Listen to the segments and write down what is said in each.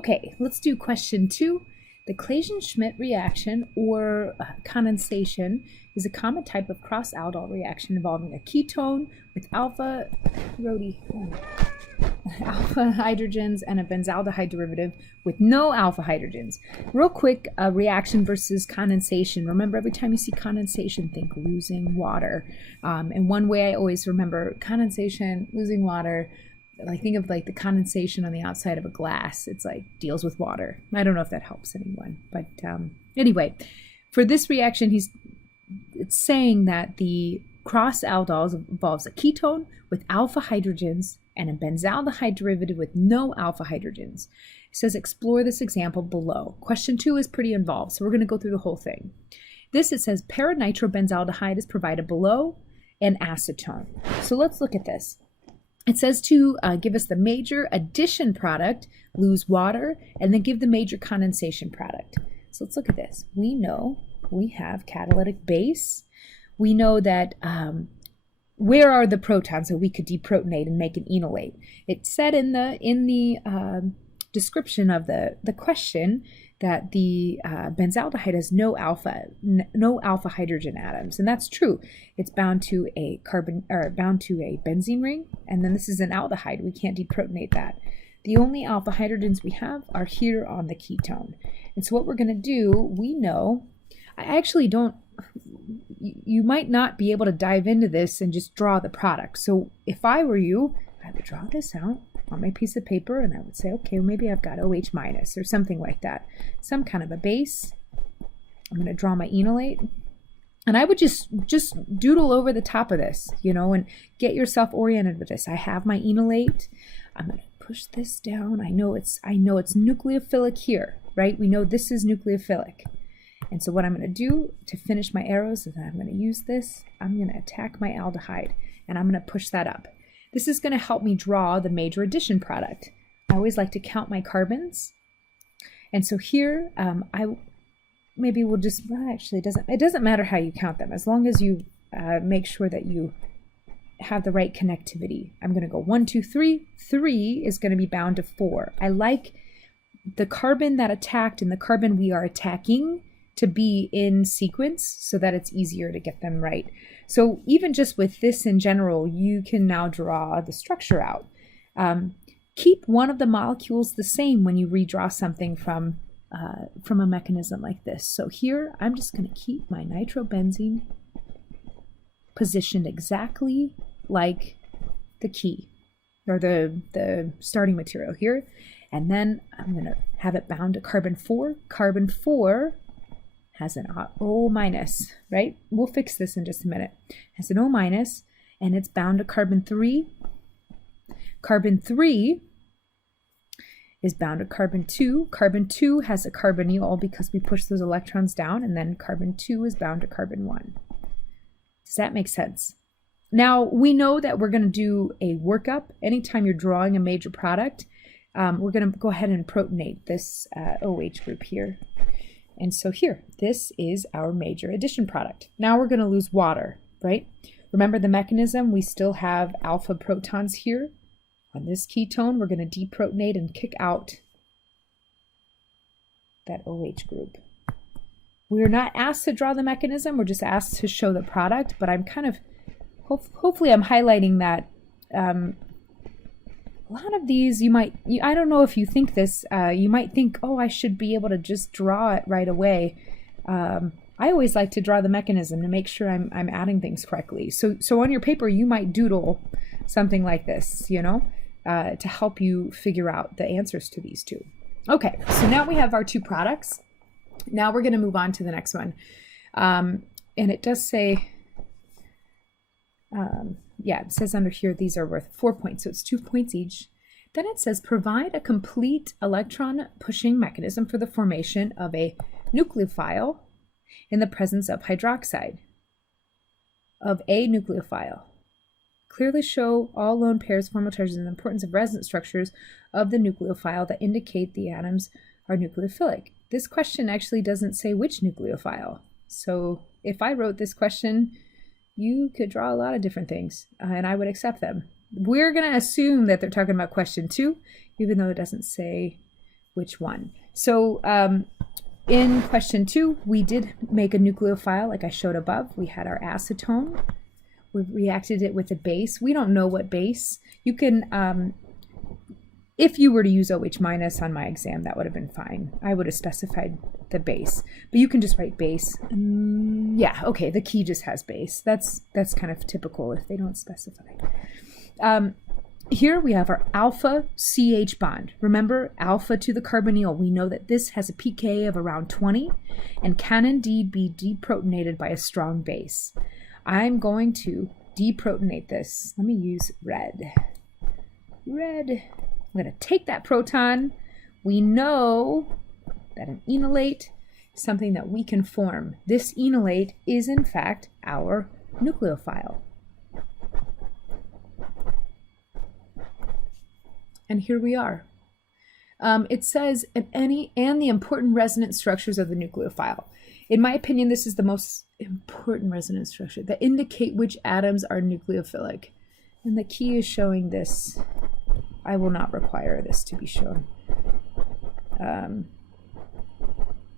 Okay, let's do question 2. The Claisen-Schmidt reaction, or condensation, is a common type of cross-aldol reaction involving a ketone with alpha hydrogens and a benzaldehyde derivative with no alpha hydrogens. Real quick, reaction versus condensation. Remember, every time you see condensation, think losing water. And one way I always remember condensation, losing water, like think of like the condensation on the outside of a glass. It's like deals with water. I don't know if that helps anyone, but anyway, for this reaction, it's saying that the cross aldols involves a ketone with alpha hydrogens and a benzaldehyde derivative with no alpha hydrogens. It says explore this example below. Question 2 is pretty involved, so we're going to go through the whole thing. This, it says para-nitrobenzaldehyde is provided below and acetone. So let's look at this. It says to give us the major addition product, lose water, and then give the major condensation product. So let's look at this. We know we have catalytic base. We know that where are the protons that we could deprotonate and make an enolate? It said in the description of the question that the benzaldehyde has no alpha hydrogen atoms, and that's true. It's bound to a benzene ring, and then this is an aldehyde. We can't deprotonate that. The only alpha hydrogens we have are here on the ketone. And so what we're going to do, we know, I actually don't, you might not be able to dive into this and just draw the product. So if I were you, I would draw this out on my piece of paper, and I would say, okay, well, maybe I've got OH minus or something like that, some kind of a base. I'm going to draw my enolate, and I would just doodle over the top of this, you know, and get yourself oriented with this. I have my enolate. I'm going to push this down. I know it's nucleophilic here, right? We know this is nucleophilic. And so what I'm going to do to finish my arrows is I'm going to use this. I'm going to attack my aldehyde, and I'm going to push that up. This is going to help me draw the major addition product. I always like to count my carbons. And so here, maybe we'll just, well, actually, it doesn't matter how you count them, as long as you make sure that you have the right connectivity. I'm going to go 1, 2, 3. 3 is going to be bound to 4. I like the carbon that attacked and the carbon we are attacking to be in sequence so that it's easier to get them right. So even just with this in general, you can now draw the structure out. Keep one of the molecules the same when you redraw something from a mechanism like this. So here, I'm just going to keep my nitrobenzene positioned exactly like the key, or the starting material here. And then I'm going to have it bound to carbon 4. Carbon 4 has an O minus, right? We'll fix this in just a minute. Has an O minus, and it's bound to carbon 3. Carbon 3 is bound to carbon 2. Carbon 2 has a carbonyl because we push those electrons down, and then carbon 2 is bound to carbon 1. Does that make sense? Now, we know that we're going to do a workup. Anytime you're drawing a major product, we're going to go ahead and protonate this OH group here. And so here, this is our major addition product. Now we're going to lose water, right? Remember the mechanism? We still have alpha protons here. On this ketone, we're going to deprotonate and kick out that OH group. We're not asked to draw the mechanism. We're just asked to show the product, but I'm kind of, hopefully I'm highlighting that a lot of these, I don't know if you think this, you might think, oh, I should be able to just draw it right away. I always like to draw the mechanism to make sure I'm adding things correctly. So on your paper, you might doodle something like this, you know, to help you figure out the answers to these two. Okay, so now we have our two products. Now we're going to move on to the next one. And it does say, yeah, it says under here, these are worth 4 points, so it's 2 points each. Then it says, provide a complete electron pushing mechanism for the formation of a nucleophile in the presence of hydroxide of a nucleophile. Clearly show all lone pairs, formal charges, and the importance of resonance structures of the nucleophile that indicate the atoms are nucleophilic. This question actually doesn't say which nucleophile. So if I wrote this question, you could draw a lot of different things, and I would accept them. We're going to assume that they're talking about question 2, even though it doesn't say which one. So in question 2, we did make a nucleophile like I showed above. We had our acetone. We reacted it with a base. We don't know what base. You can, if you were to use OH minus on my exam, that would have been fine. I would have specified the base, but you can just write base. Yeah, okay, the key just has base. That's kind of typical if they don't specify. Here we have our alpha CH bond. Remember, alpha to the carbonyl. We know that this has a pK of around 20 and can indeed be deprotonated by a strong base. I'm going to deprotonate this. Let me use red. Red. I'm going to take that proton. We know that an enolate is something that we can form. This enolate is, in fact, our nucleophile. And here we are. It says, and the important resonance structures of the nucleophile. In my opinion, this is the most important resonance structure that indicate which atoms are nucleophilic. And the key is showing this. I will not require this to be shown.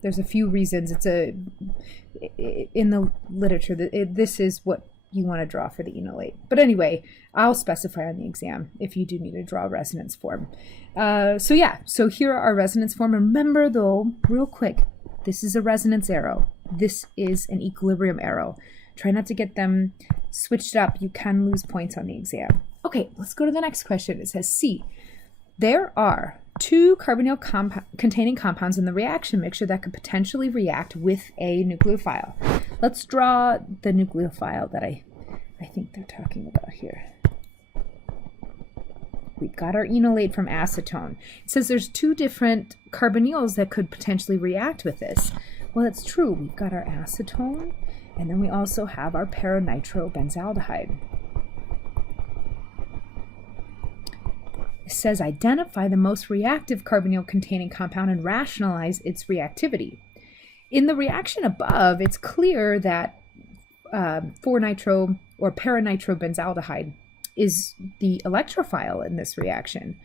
There's a few reasons. In the literature, this is what you want to draw for the enolate. But anyway, I'll specify on the exam if you do need to draw a resonance form. So here are our resonance form. Remember though, real quick, this is a resonance arrow. This is an equilibrium arrow. Try not to get them switched up. You can lose points on the exam. Okay, let's go to the next question. It says C. There are 2 carbonyl containing compounds in the reaction mixture that could potentially react with a nucleophile. Let's draw the nucleophile that I think they're talking about here. We've got our enolate from acetone. It says there's 2 different carbonyls that could potentially react with this. Well, that's true. We've got our acetone, and then we also have our para-nitrobenzaldehyde. It says identify the most reactive carbonyl containing compound and rationalize its reactivity. In the reaction above, it's clear that 4-nitro or para-nitrobenzaldehyde is the electrophile in this reaction.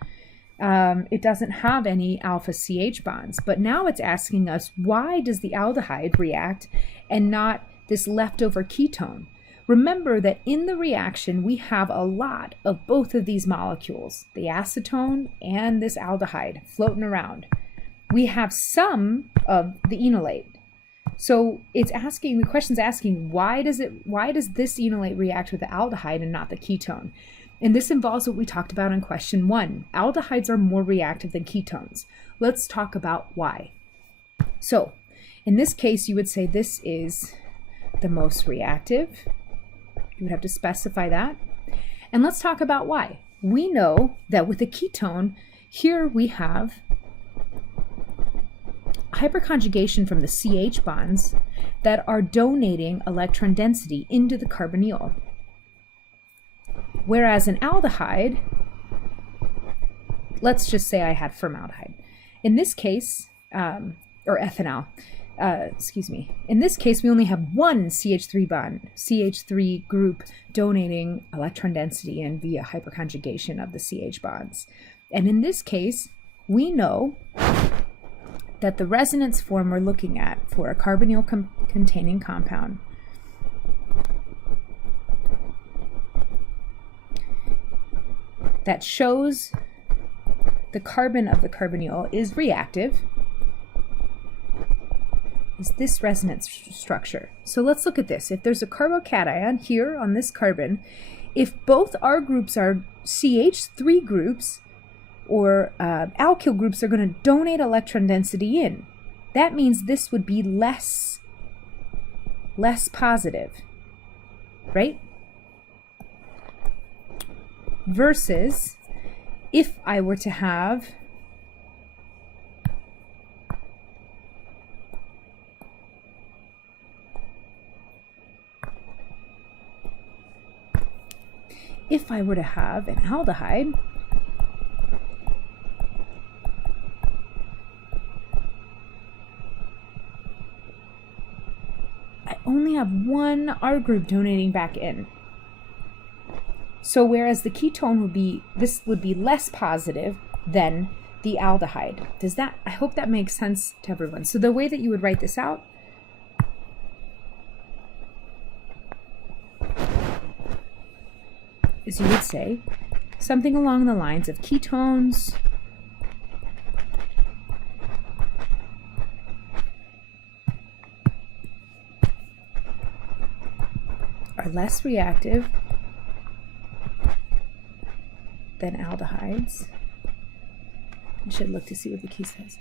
It doesn't have any alpha CH bonds, but now it's asking us, why does the aldehyde react and not this leftover ketone? Remember that in the reaction, we have a lot of both of these molecules, the acetone and this aldehyde floating around. We have some of the enolate. So it's asking, the question's asking, why does this enolate react with the aldehyde and not the ketone? And this involves what we talked about in question 1. Aldehydes are more reactive than ketones. Let's talk about why. So in this case, you would say this is the most reactive. You would have to specify that. And let's talk about why. We know that with a ketone, here we have hyperconjugation from the CH bonds that are donating electron density into the carbonyl. Whereas an aldehyde, let's just say I had formaldehyde. In this case, or ethanol, in this case, we only have one CH3 bond, CH3 group donating electron density in via hyperconjugation of the CH bonds. And in this case, we know that the resonance form we're looking at for a carbonyl containing compound that shows the carbon of the carbonyl is reactive is this resonance structure. So let's look at this. If there's a carbocation here on this carbon, if both R groups are CH3 groups or alkyl groups are going to donate electron density in, that means this would be less positive, right? Versus if I were to have an aldehyde, I only have one R group donating back in. So whereas the ketone would be less positive than the aldehyde. Does that, I hope that makes sense to everyone. So the way that you would write this out is you would say something along the lines of ketones are less reactive than aldehydes. I should look to see what the key says.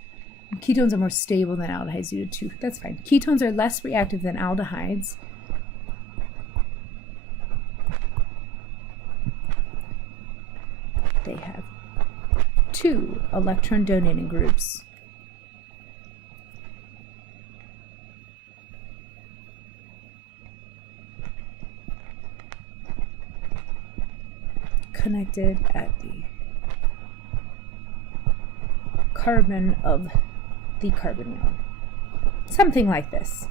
Ketones are more stable than aldehydes due to 2. That's fine. Ketones are less reactive than aldehydes. They have 2 electron donating groups. Connected at the carbon of the carbonyl. Something like this.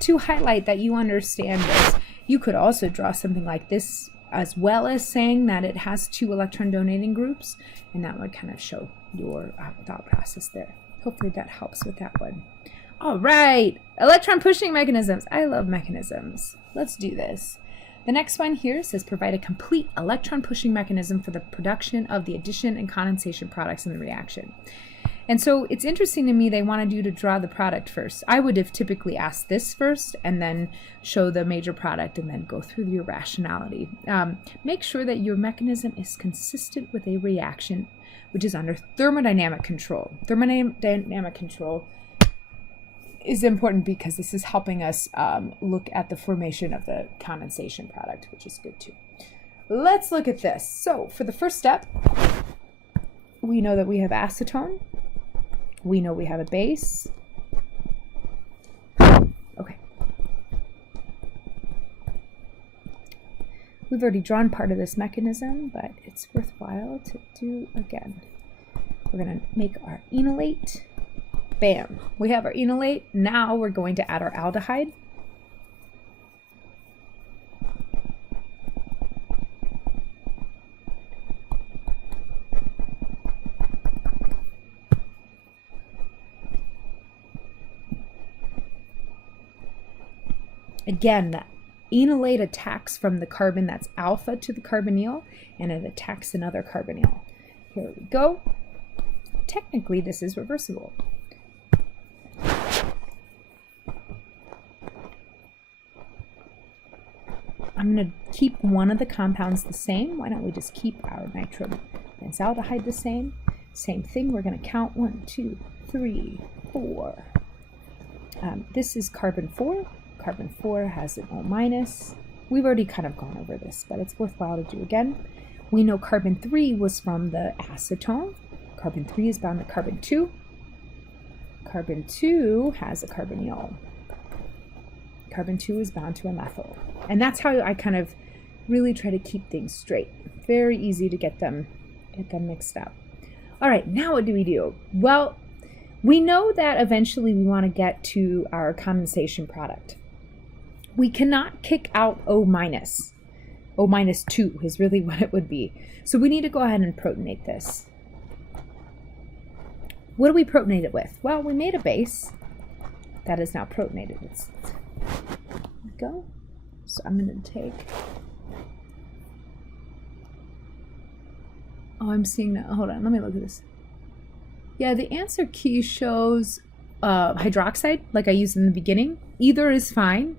To highlight that you understand this, you could also draw something like this as well as saying that it has 2 electron donating groups, and that would kind of show your thought process there. Hopefully that helps with that one. All right, electron pushing mechanisms. I love mechanisms. Let's do this. The next one here says provide a complete electron pushing mechanism for the production of the addition and condensation products in the reaction. And so it's interesting to me they wanted you to draw the product first. I would have typically asked this first and then show the major product and then go through your rationality. Make sure that your mechanism is consistent with a reaction which is under thermodynamic control. Thermodynamic control is important because this is helping us look at the formation of the condensation product, which is good too. Let's look at this. So for the first step, we know that we have acetone. We know we have a base. Okay. We've already drawn part of this mechanism, but it's worthwhile to do again. We're going to make our enolate. Bam, we have our enolate. Now we're going to add our aldehyde. Again, the enolate attacks from the carbon that's alpha to the carbonyl, and it attacks another carbonyl. Here we go. Technically, this is reversible. I'm going to keep one of the compounds the same. Why don't we just keep our nitrobenzaldehyde the same? Same thing. We're going to count 1, 2, 3, 4. This is carbon 4. Carbon 4 has an O-. We've already kind of gone over this, but it's worthwhile to do again. We know carbon 3 was from the acetone. Carbon 3 is bound to carbon 2. Carbon 2 has a carbonyl. Carbon 2 is bound to a methyl. And that's how I kind of really try to keep things straight. Very easy to get them mixed up. All right, now what do we do? Well, we know that eventually we want to get to our condensation product. We cannot kick out O-. O-2 is really what it would be. So we need to go ahead and protonate this. What do we protonate it with? Well, we made a base that is now protonated. Let's go. So I'm going to take. Oh, I'm seeing that. Hold on, let me look at this. Yeah, the answer key shows hydroxide, like I used in the beginning. Either is fine.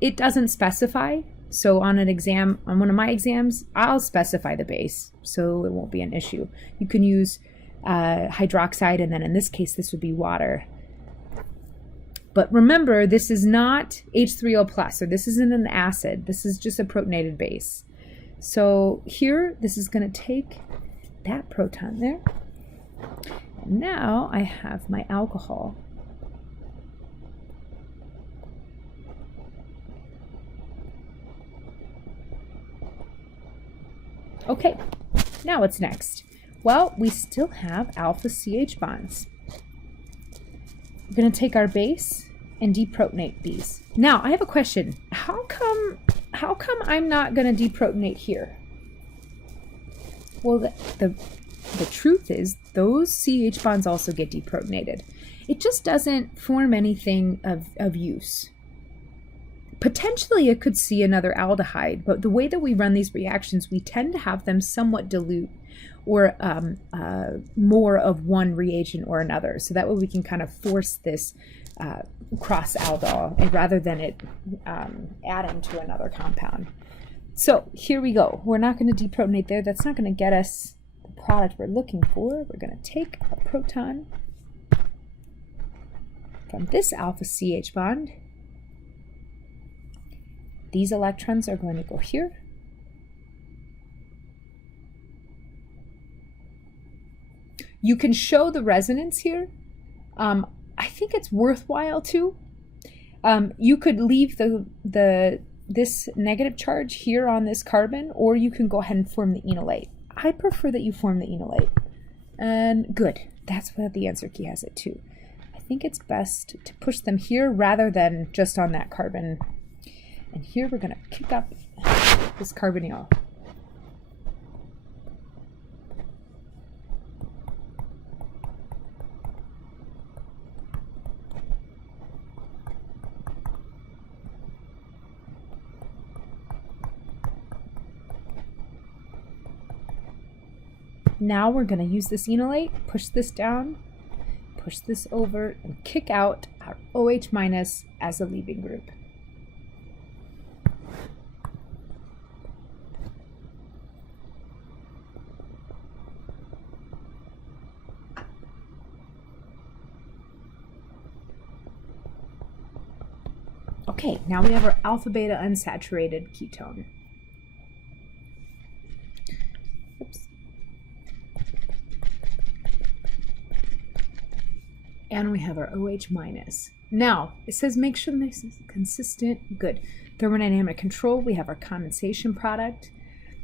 It doesn't specify. So on an exam, on one of my exams, I'll specify the base, so it won't be an issue. You can use hydroxide, and then in this case, this would be water. But remember, this is not H3O+, or this isn't an acid. This is just a protonated base. So here, this is going to take that proton there. And now I have my alcohol. Okay, now what's next? Well, we still have alpha CH bonds. We're going to take our base and deprotonate these. Now, I have a question. How come I'm not going to deprotonate here? Well, the truth is those CH bonds also get deprotonated. It just doesn't form anything of use. Potentially it could see another aldehyde, but the way that we run these reactions, we tend to have them somewhat dilute or more of one reagent or another. So that way we can kind of force this cross aldol and rather than it adding to another compound. So here we go. We're not going to deprotonate there. That's not going to get us the product we're looking for. We're going to take a proton from this alpha CH bond. These electrons are going to go here. You can show the resonance here. I think it's worthwhile too. You could leave this negative charge here on this carbon, or you can go ahead and form the enolate. I prefer that you form the enolate. And good, that's what the answer key has it too. I think it's best to push them here rather than just on that carbon. And here we're going to kick up this carbonyl. Now we're going to use this enolate, push this down, push this over, and kick out our OH minus as a leaving group. Okay, now we have our alpha beta unsaturated ketone. Oops. And we have our OH minus. Now, it says make sure the mix is consistent. Good. Thermodynamic control, we have our condensation product.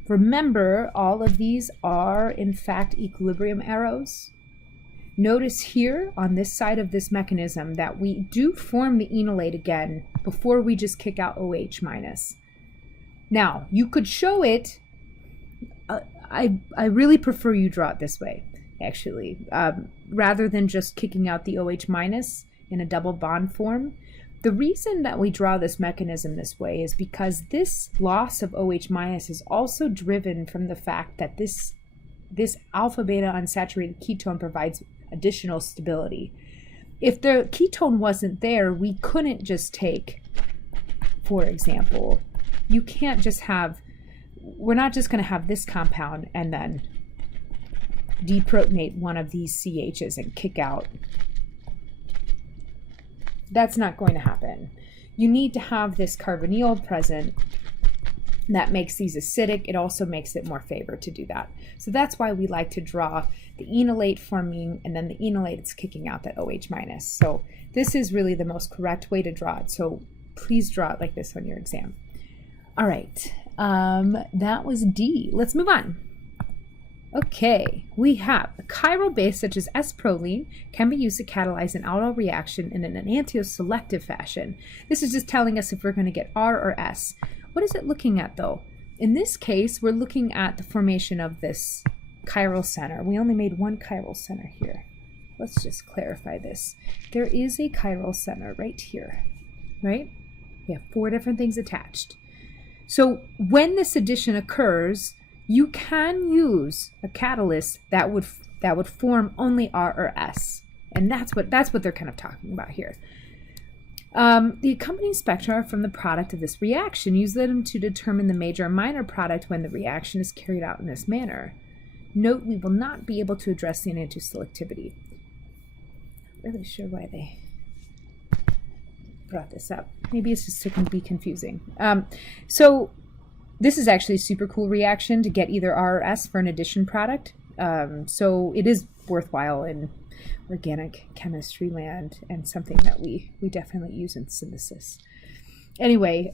Remember, all of these are, in fact, equilibrium arrows. Notice here on this side of this mechanism that we do form the enolate again before we just kick out OH minus. Now, you could show it. I really prefer you draw it this way, actually, rather than just kicking out the OH minus in a double bond form. The reason that we draw this mechanism this way is because this loss of OH minus is also driven from the fact that this alpha beta unsaturated ketone provides additional stability. If the ketone wasn't there, we couldn't just take, for example, you can't just have, we're not just going to have this compound and then deprotonate one of these CHs and kick out. That's not going to happen. You need to have this carbonyl present that makes these acidic. It also makes it more favored to do that. So that's why we like to draw the enolate forming and then the enolate is kicking out that OH minus. So this is really the most correct way to draw it. So please draw it like this on your exam. All right, that was D. Let's move on. Okay, we have a chiral base such as S-proline can be used to catalyze an aldol reaction in an enantioselective fashion. This is just telling us if we're going to get R or S. What is it looking at though? In this case, we're looking at the formation of this chiral center. We only made one chiral center here. Let's just clarify this. There is a chiral center right here, right? We have 4 different things attached. So when this addition occurs, you can use a catalyst that would form only R or S, and that's what they're kind of talking about here. The accompanying spectra are from the product of this reaction. Use them to determine the major and minor product when the reaction is carried out in this manner. Note we will not be able to address the enantioselectivity. Not really sure why they brought this up. Maybe it's just to be confusing. So this is actually a super cool reaction to get either R or S for an addition product. So it is worthwhile in organic chemistry land and something that we definitely use in synthesis. Anyway,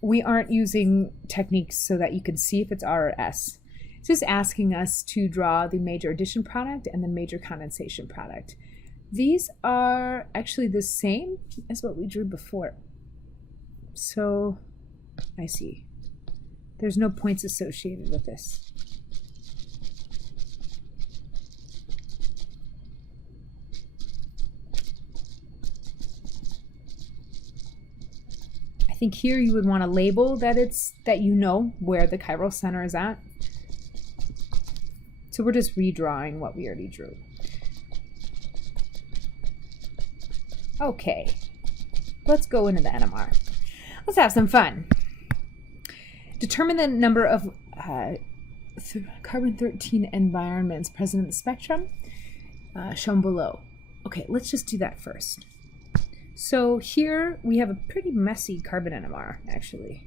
we aren't using techniques so that you can see if it's R or S. It's just asking us to draw the major addition product and the major condensation product. These are actually the same as what we drew before. So I see. There's no points associated with this. I think here you would want to label that that you know where the chiral center is at. So we're just redrawing what we already drew. Okay, let's go into the NMR. Let's have some fun. Determine the number of carbon-13 environments present in the spectrum, shown below. Okay, let's just do that first. So here we have a pretty messy carbon NMR, actually.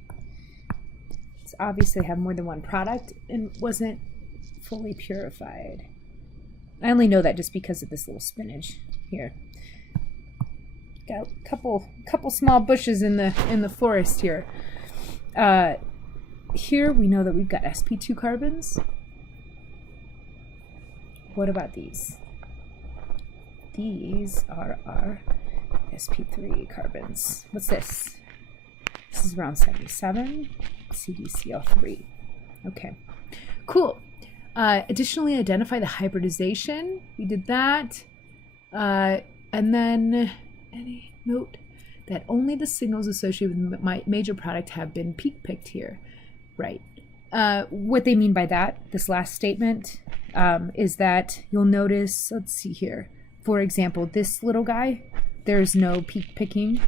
It's obviously have more than one product and wasn't fully purified. I only know that just because of this little spinach here. Got a couple small bushes in the forest here. Here we know that we've got sp2 carbons. What about these? These are our sp3 carbons. What's this? This is around 77, CdCl3. Okay, cool. Additionally, identify the hybridization. We did that. And then note that only the signals associated with my major product have been peak picked here. Right. What they mean by that, this last statement, is that you'll notice, let's see here, for example, this little guy, there's no peak picking.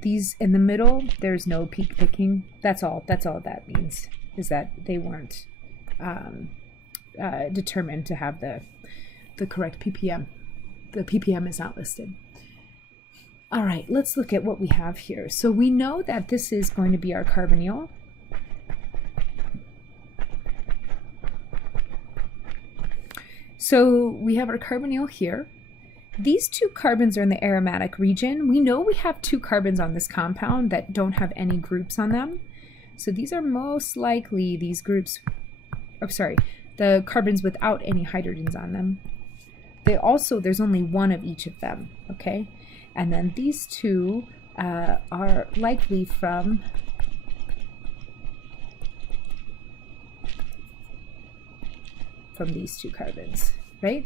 These in the middle, there's no peak picking. That's all that means, is that they weren't determined to have the correct ppm. The ppm is not listed. All right, let's look at what we have here. So we know that this is going to be our carbonyl. So we have our carbonyl here. These two carbons are in the aromatic region. We know we have two carbons on this compound that don't have any groups on them. So these are most likely these groups, the carbons without any hydrogens on them. There's only one of each of them, okay? And then these two are likely from these two carbons, right?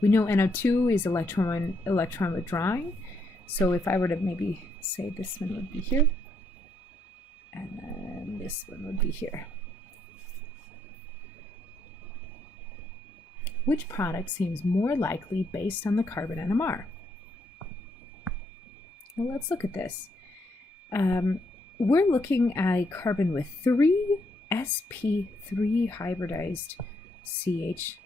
We know NO2 is electron withdrawing. So if I were to maybe say this one would be here, and then this one would be here. Which product seems more likely based on the carbon NMR? Well, let's look at this. We're looking at a carbon with 3 sp3 hybridized CH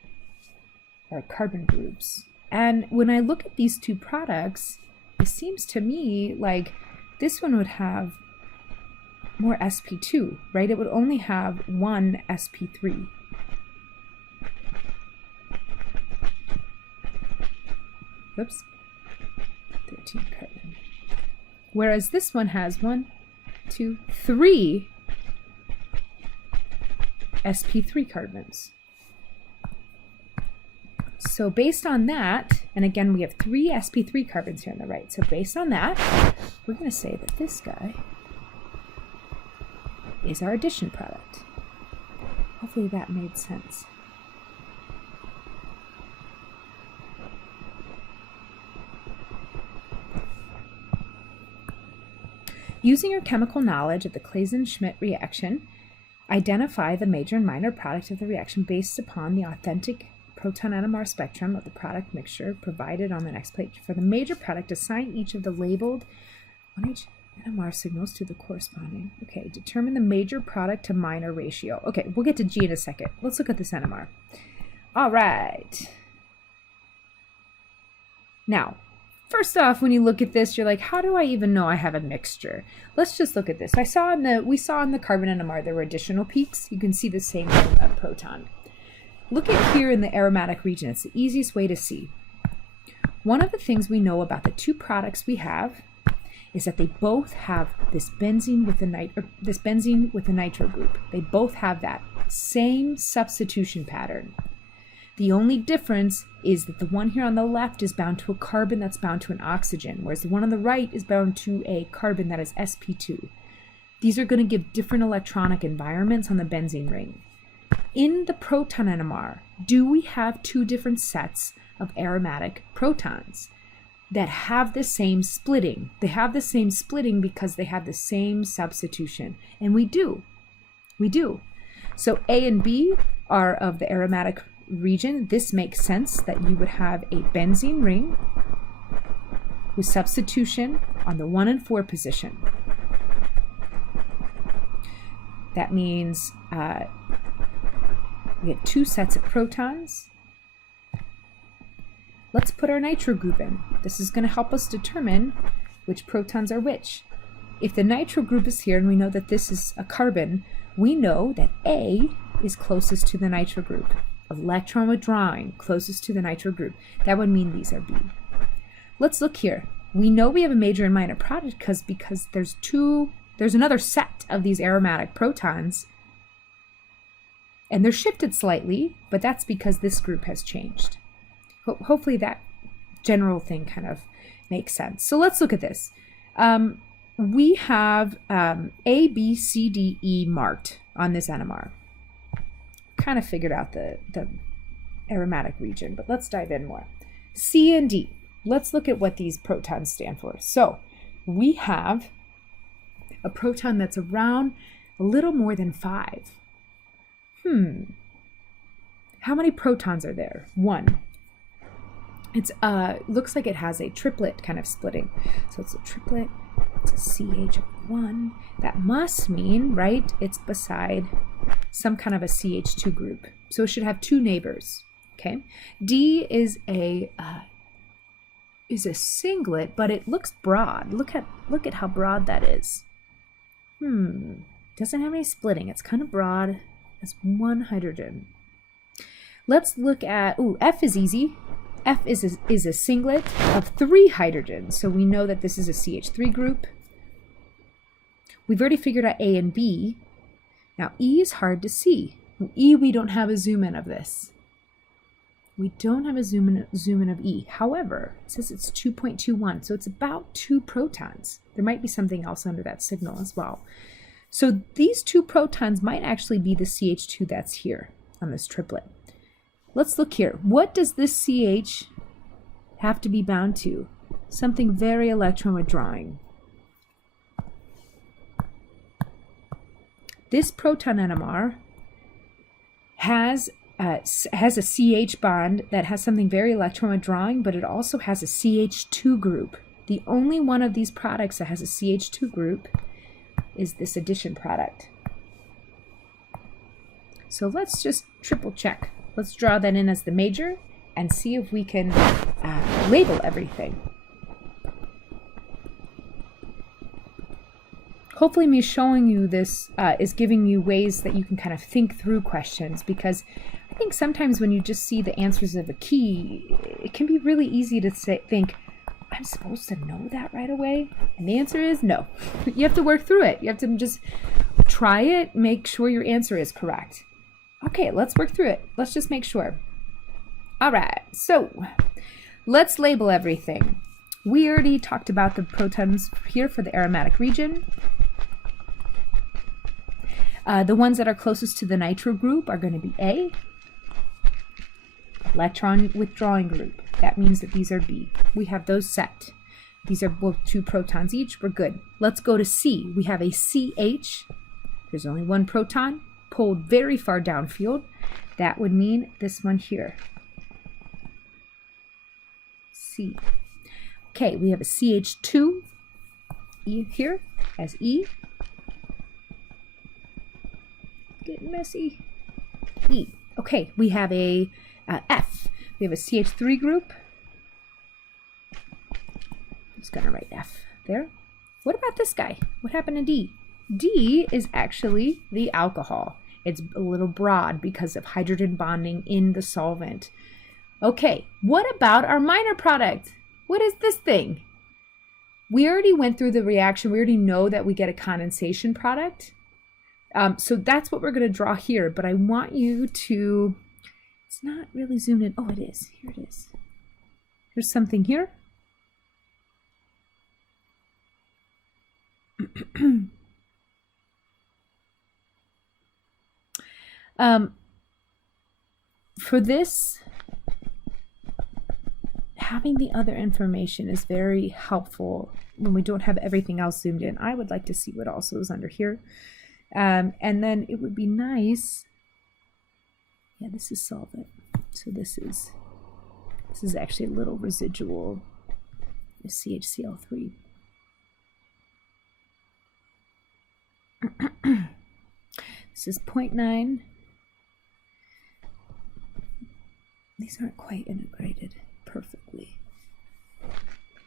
or carbon groups. And when I look at these two products, it seems to me like this one would have more sp2, right? It would only have one sp3. Whoops, 13 carbon. Whereas this one has 1, 2, 3 sp3 carbons. So based on that, and again, we have 3 sp3 carbons here on the right. So based on that, we're going to say that this guy is our addition product. Hopefully that made sense. Using your chemical knowledge of the Claisen-Schmidt reaction, identify the major and minor product of the reaction based upon the authentic proton NMR spectrum of the product mixture provided on the next page. For the major product, assign each of the labeled 1H NMR signals to the corresponding. Okay, determine the major product to minor ratio. Okay, we'll get to G in a second. Let's look at this NMR. All right. Now, first off, when you look at this, you're like, how do I even know I have a mixture? Let's just look at this. We saw in the carbon NMR there were additional peaks. You can see the same thing on proton. Look at here in the aromatic region. It's the easiest way to see. One of the things we know about the two products we have is that they both have this benzene with the nitro group. They both have that same substitution pattern. The only difference is that the one here on the left is bound to a carbon that's bound to an oxygen, whereas the one on the right is bound to a carbon that is sp2. These are going to give different electronic environments on the benzene ring. In the proton NMR, do we have two different sets of aromatic protons? that have the same splitting. They have the same splitting because they have the same substitution. And we do. We do. So A and B are of the aromatic region. This makes sense that you would have a benzene ring with substitution on the 1 and 4 position. That means we get 2 sets of protons. Let's put our nitro group in. This is going to help us determine which protons are which. If the nitro group is here and we know that this is a carbon, we know that A is closest to the nitro group. Electron withdrawing, closest to the nitro group. That would mean these are B. Let's look here. We know we have a major and minor product because there's another set of these aromatic protons, and they're shifted slightly, but that's because this group has changed. Hopefully that general thing kind of makes sense. So let's look at this. We have A, B, C, D, E marked on this NMR. Kind of figured out the aromatic region, but let's dive in more. C and D. Let's look at what these protons stand for. So we have a proton that's around a little more than 5. How many protons are there? 1. It's looks like it has a triplet kind of splitting. So it's a triplet, it's a CH of 1. That must mean, right, it's beside some kind of a CH2 group. So it should have 2 neighbors, okay? D is a singlet, but it looks broad. Look at how broad that is. Doesn't have any splitting. It's kind of broad. Has 1 hydrogen. Let's look at, F is easy. F is a singlet of 3 hydrogens. So we know that this is a CH3 group. We've already figured out A and B. Now E is hard to see. E, we don't have a zoom in of this. We don't have a zoom in of E. However, it says it's 2.21, so it's about 2 protons. There might be something else under that signal as well. So these 2 protons might actually be the CH2 that's here on this triplet. Let's look here. What does this CH have to be bound to? Something very electron withdrawing. This proton NMR has a CH bond that has something very electron withdrawing, but it also has a CH2 group. The only one of these products that has a CH2 group is this addition product. So let's just triple check. Let's draw that in as the major and see if we can label everything. Hopefully me showing you this is giving you ways that you can kind of think through questions, because I think sometimes when you just see the answers of a key, it can be really easy to think, I'm supposed to know that right away? And the answer is no. You have to work through it. You have to just try it, make sure your answer is correct. Okay, let's work through it. Let's just make sure. All right, so let's label everything. We already talked about the protons here for the aromatic region. The ones that are closest to the nitro group are going to be A. Electron withdrawing group. That means that these are B. We have those set. These are both 2 protons each. We're good. Let's go to C. We have a CH. There's only 1 proton pulled very far downfield. That would mean this one here. C. Okay, we have a CH2 E here as E. Getting messy. E. Okay, we have a F. We have a CH3 group. I'm just gonna write F there. What about this guy? What happened to D? D is actually the alcohol. It's a little broad because of hydrogen bonding in the solvent. Okay, what about our minor product? What is this thing? We already went through the reaction. We already know that we get a condensation product. So that's what we're going to draw here, but I want you to, it's not really zoomed in. Oh, it is. Here it is. There's something here. For this, having the other information is very helpful when we don't have everything else zoomed in. I would like to see what also is under here. And then it would be nice, yeah, this is solvent. So this is actually a little residual CHCl3. This is 0.9. These aren't quite integrated perfectly.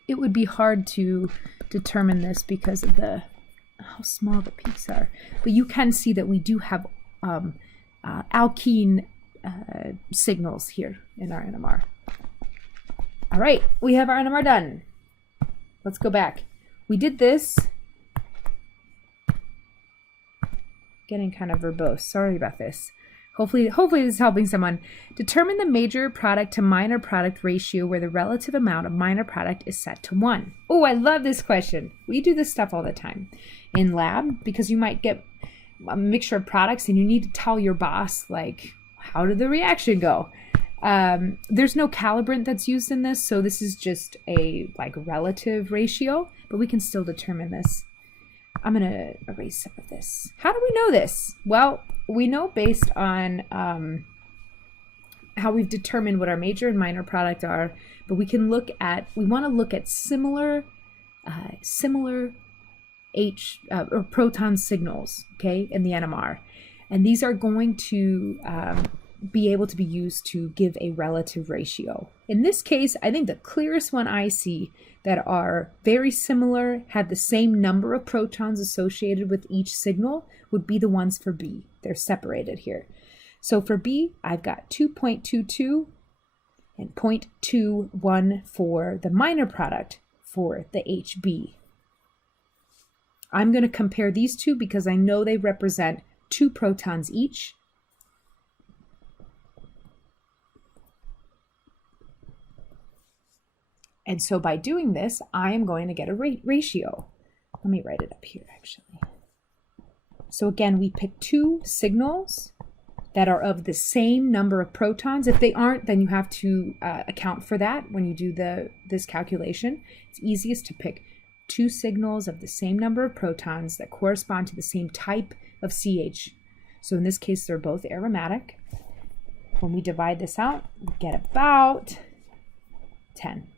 It would be hard to determine this because of how small the peaks are. But you can see that we do have alkene signals here in our NMR. All right, we have our NMR done. Let's go back. We did this. Getting kind of verbose. Sorry about this. Hopefully this is helping someone. Determine the major product to minor product ratio where the relative amount of minor product is set to 1. Oh, I love this question. We do this stuff all the time in lab because you might get a mixture of products and you need to tell your boss, like, how did the reaction go? There's no calibrant that's used in this, so this is just a relative ratio, but we can still determine this. I'm going to erase some of this. How do we know this? Well, we know based on how we've determined what our major and minor product are, but we want to look at similar or proton signals, okay, in the NMR. And these are going to be able to be used to give a relative ratio. In this case, I think the clearest one I see that are very similar, have the same number of protons associated with each signal, would be the ones for B. They're separated here. So for B, I've got 2.22 and 0.21 for the minor product for the HB. I'm going to compare these two because I know they represent 2 protons each. And so by doing this, I am going to get a ratio. Let me write it up here, actually. So again, we pick 2 signals that are of the same number of protons. If they aren't, then you have to account for that when you do this calculation. It's easiest to pick 2 signals of the same number of protons that correspond to the same type of CH. So in this case, they're both aromatic. When we divide this out, we get about 10.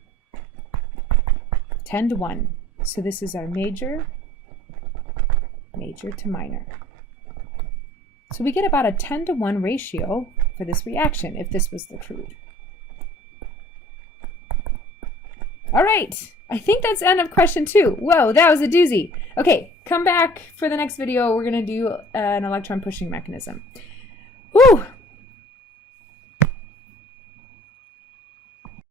10 to 1. So this is our major to minor. So we get about a 10 to 1 ratio for this reaction if this was the crude. All right, I think that's the end of question 2. Whoa, that was a doozy. Okay, come back for the next video. We're gonna do an electron pushing mechanism. Whew.